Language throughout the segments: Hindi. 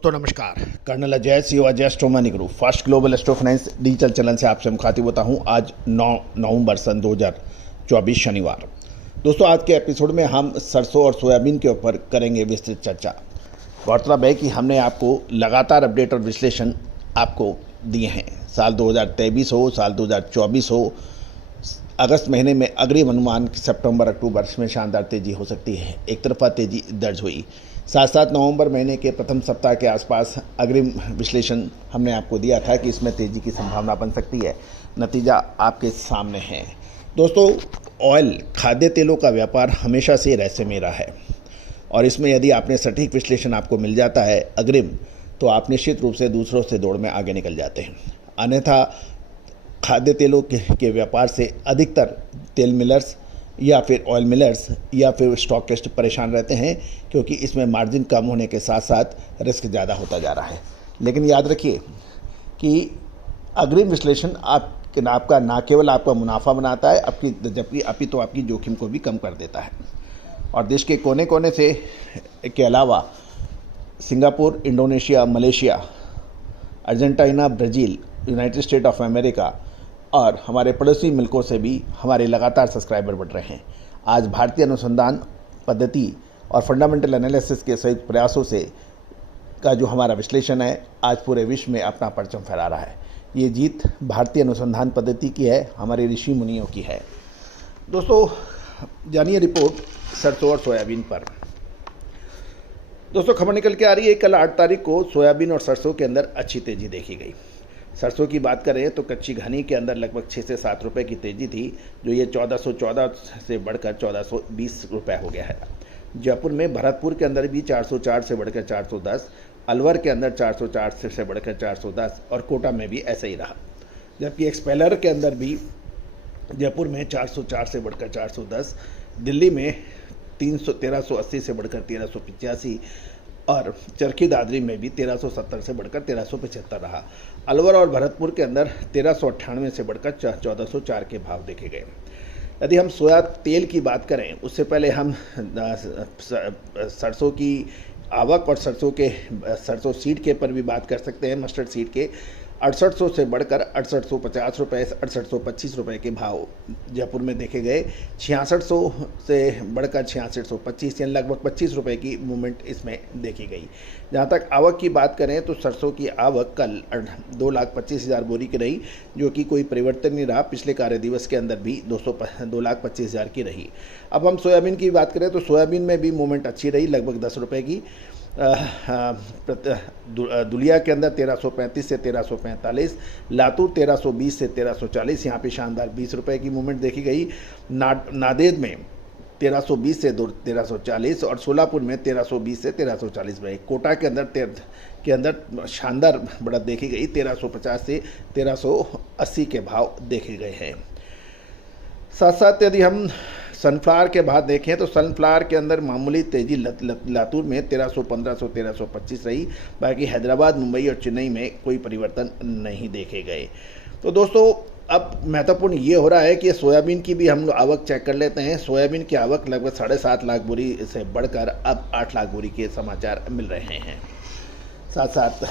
दोस्तों नमस्कार। कर्नल अजय सी अजय स्ट्रोमनी group first global astro finance digital channel से आपसे मुखातिब होता हूं। आज 9 नवंबर सन 2024 शनिवार। दोस्तों आज के एपिसोड में हम सरसों और सोयाबीन के ऊपर करेंगे विस्तृत चर्चा। गौरतलब है कि हमने आपको लगातार अपडेट और विश्लेषण आपको दिए हैं। साल 2023 हो, साल 2024 हो, अगस्त महीने में अग्रिम अनुमान सितंबर अक्टूबर में शानदार तेजी हो सकती है। एक तरफा तेजी दर्ज हुई। साथ साथ नवंबर महीने के प्रथम सप्ताह के आसपास अग्रिम विश्लेषण हमने आपको दिया था कि इसमें तेजी की संभावना बन सकती है। नतीजा आपके सामने है। दोस्तों ऑयल खाद्य तेलों का व्यापार हमेशा से रहस्यमय रहा है और इसमें यदि आपने सटीक विश्लेषण आपको मिल जाता है अग्रिम, तो आप निश्चित रूप से दूसरों से दौड़ में आगे निकल जाते हैं। अन्यथा खाद्य तेलों के व्यापार से अधिकतर तेल मिलर्स या फिर ऑयल मिलर्स या फिर स्टॉकिस्ट परेशान रहते हैं, क्योंकि इसमें मार्जिन कम होने के साथ साथ रिस्क ज़्यादा होता जा रहा है। लेकिन याद रखिए कि अग्रिम विश्लेषण आपका ना केवल आपका मुनाफा बनाता है जबकि अपितु आपकी जोखिम को भी कम कर देता है। और देश के कोने कोने से के अलावा Singapore, Indonesia, Malaysia, Argentina, Brazil, United state of America और हमारे पड़ोसी मुल्कों से भी हमारे लगातार सब्सक्राइबर बढ़ रहे हैं। आज भारतीय अनुसंधान पद्धति और फंडामेंटल एनालिसिस के संयुक्त प्रयासों से का जो हमारा विश्लेषण है आज पूरे विश्व में अपना परचम फहरा रहा है। ये जीत भारतीय अनुसंधान पद्धति की है, हमारे ऋषि मुनियों की है। दोस्तों जानिए रिपोर्ट सरसों और सोयाबीन पर। दोस्तों खबर निकल के आ रही है, कल 8 तारीख को सोयाबीन और सरसों के अंदर अच्छी तेजी देखी गई। सरसों की बात करें तो कच्ची घनी के अंदर लगभग 6 से 7 रुपए की तेजी थी, जो ये 1414 से बढ़कर 1420 रुपए हो गया है। जयपुर में भरतपुर के अंदर भी 404 से बढ़कर 410, अलवर के अंदर 404 से बढ़कर 410 और कोटा में भी ऐसा ही रहा। जबकि एक्सपेलर के अंदर भी जयपुर में 404 से बढ़कर 410, दिल्ली में 1380 से बढ़कर 1385 और चरखी दादरी में भी 1370 से बढ़कर 1375 रहा। अलवर और भरतपुर के अंदर 1398 से बढ़कर 1404 के भाव देखे गए। यदि हम सोया तेल की बात करें उससे पहले हम सरसों की आवक और सरसों सीड के पर भी बात कर सकते हैं। मस्टर्ड सीड के 6800 से बढ़कर 6850 रुपये, 6825 रुपये के भाव जयपुर में देखे गए। 6600 से बढ़कर 6625 यानी लगभग 25 रुपये की मूवमेंट इसमें देखी गई। जहाँ तक आवक की बात करें तो सरसों की आवक कल 2,25,000 बोरी की रही, जो कि कोई परिवर्तन नहीं रहा। पिछले कार्य दिवस के अंदर भी 2,25,000 की रही। अब हम सोयाबीन की बात करें तो सोयाबीन में भी मूवमेंट अच्छी रही, लगभग 10 रुपये की। दुलिया के अंदर 1335 से 1345, लातूर 1320 से 1340, यहाँ पे शानदार 20 रुपये की मूवमेंट देखी गई। नादेद में 1320 से 1340 और सोलापुर में 1320 से 1340 रुपये। कोटा के अंदर शानदार बढ़त देखी गई, 1350 से 1380 के भाव देखे गए हैं। साथ साथ यदि हम सनफ्लावर के भाव देखें तो सनफ्लावर के अंदर मामूली तेजी लातूर में 1315 से 1325 रही। बाकी हैदराबाद, मुंबई और चेन्नई में कोई परिवर्तन नहीं देखे गए। तो दोस्तों अब महत्वपूर्ण ये हो रहा है कि सोयाबीन की भी हम लोग आवक चेक कर लेते हैं। सोयाबीन की आवक लगभग 7.5 लाख बोरी से बढ़कर अब 8 लाख बोरी के समाचार मिल रहे हैं। साथ साथ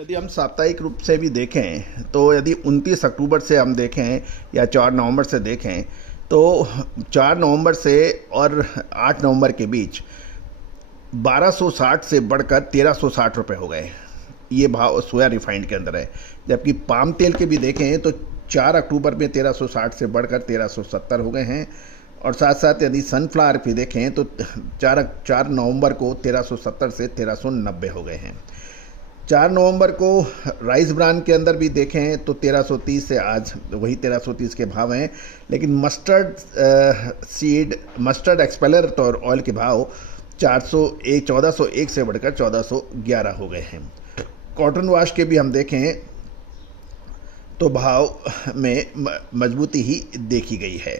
यदि हम साप्ताहिक रूप से भी देखें तो यदि 29 अक्टूबर से हम देखें या 4 नवंबर से देखें तो 4 नवंबर से और 8 नवंबर के बीच 1260 से बढ़कर 1360 रुपये हो गए। ये भाव सोया रिफाइंड के अंदर है। जबकि पाम तेल के भी देखें तो 4 अक्टूबर में 1360 से बढ़कर 1370 हो गए हैं। और साथ साथ यदि सनफ्लावर भी देखें तो 4 नवंबर को 1370 से 1390 हो गए हैं। 4 नवंबर को राइस ब्रांड के अंदर भी देखें तो 1330 से आज वही 1330 के भाव हैं। लेकिन मस्टर्ड एक्सपेलर और ऑयल के भाव 1401 से बढ़कर 1411 हो गए हैं। कॉटन वाश के भी हम देखें तो भाव में मजबूती ही देखी गई है।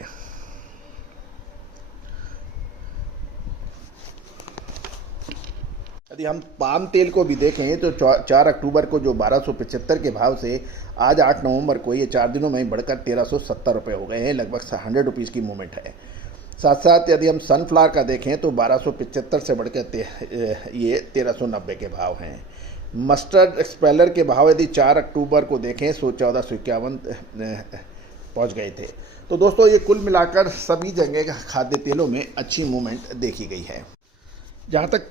यदि हम पाम तेल को भी देखें तो 4 अक्टूबर को जो 1275 के भाव से आज 8 नवंबर को ये 4 दिनों में बढ़कर 1370 रुपये हो गए हैं। लगभग 100 रुपीज़ की मूवमेंट है। साथ साथ यदि हम सनफ्लावर का देखें तो 1275 से बढ़कर ये 1390 के भाव हैं। मस्टर्ड एक्सपेलर के भाव यदि 4 अक्टूबर को देखें तो 1451 पहुँच गए थे। तो दोस्तों ये कुल मिलाकर सभी जगह खाद्य तेलों में अच्छी मूवमेंट देखी गई है। जहाँ तक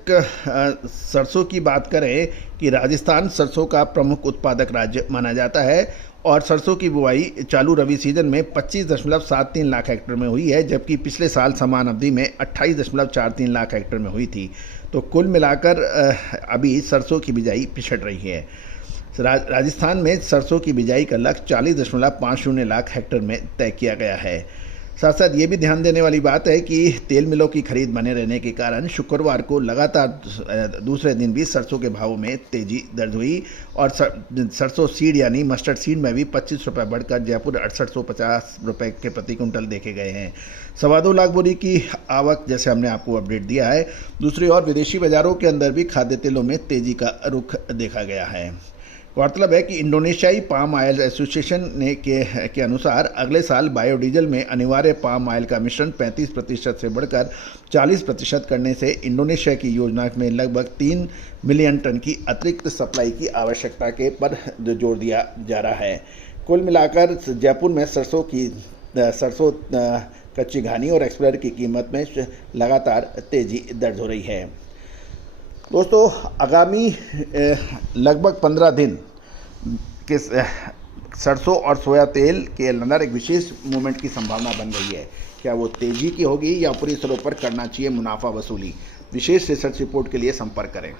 सरसों की बात करें कि राजस्थान सरसों का प्रमुख उत्पादक राज्य माना जाता है और सरसों की बुआई चालू रबी सीजन में 25.73 लाख हेक्टेयर में हुई है, जबकि पिछले साल समान अवधि में 28.43 लाख हेक्टेयर में हुई थी। तो कुल मिलाकर अभी सरसों की बिजाई पिछड़ रही है। राजस्थान में सरसों की बिजाई का लक्ष्य 40.50 लाख हेक्टेयर में तय किया गया है। साथ साथ ये भी ध्यान देने वाली बात है कि तेल मिलों की खरीद बने रहने के कारण शुक्रवार को लगातार दूसरे दिन भी सरसों के भावों में तेजी दर्ज हुई और सरसों सीड यानी मस्टर्ड सीड में भी 25 रुपये बढ़कर जयपुर 6850 रुपये के प्रति कुंटल देखे गए हैं। 2.25 लाख बोरी की आवक जैसे हमने आपको अपडेट दिया है। दूसरी ओर विदेशी बाजारों के अंदर भी खाद्य तेलों में तेजी का रुख देखा गया है। गौरतलब है कि इंडोनेशियाई पाम ऑयल एसोसिएशन ने के अनुसार अगले साल बायोडीजल में अनिवार्य पाम ऑयल का मिश्रण 35% से बढ़कर 40% करने से इंडोनेशिया की योजना में लगभग 3 मिलियन टन की अतिरिक्त सप्लाई की आवश्यकता के पर जोर दिया जा रहा है। कुल मिलाकर जयपुर में सरसों कच्ची घानी और एक्सप्लोर की कीमत में लगातार तेजी दर्ज हो रही है। दोस्तों आगामी लगभग 15 दिन के सरसों और सोया तेल के अंदर एक विशेष मूवमेंट की संभावना बन गई है। क्या वो तेजी की होगी या ऊपरी स्तरों पर करना चाहिए मुनाफा वसूली? विशेष रिसर्च रिपोर्ट के लिए संपर्क करें।